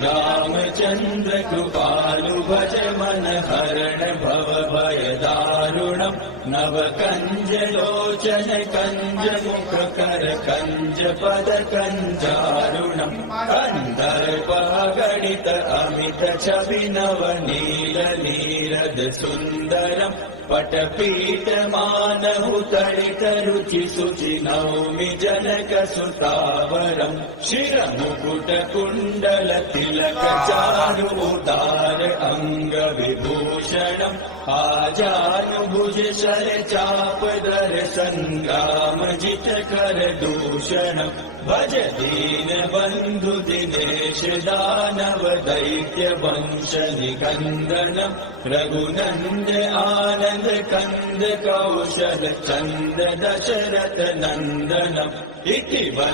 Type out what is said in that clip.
श्रीरामचंद्र कृपालु भज मन हरण भव भय दारुणम् नव कंज लोचन कंज मुख कर कंज पद कंजारुणम् कंदर्प गणित अमित छवि नव नील नीरद सुंदरम् पटपीठ मानहु तडित रुचि सुचि नौमि जनक सुतावरम् शिरमुकुट कुण्डल तिलक चारु उदार अंग विभूषणम् आजानुभुज शर चाप दर संग्राम जित कर दूषणम् भज दीन बंधु दिनेश दानव दैत्य वंश निकंदनम् रघुनंद आनंद कंद कौशल चंद दशरथ नंदनम् इति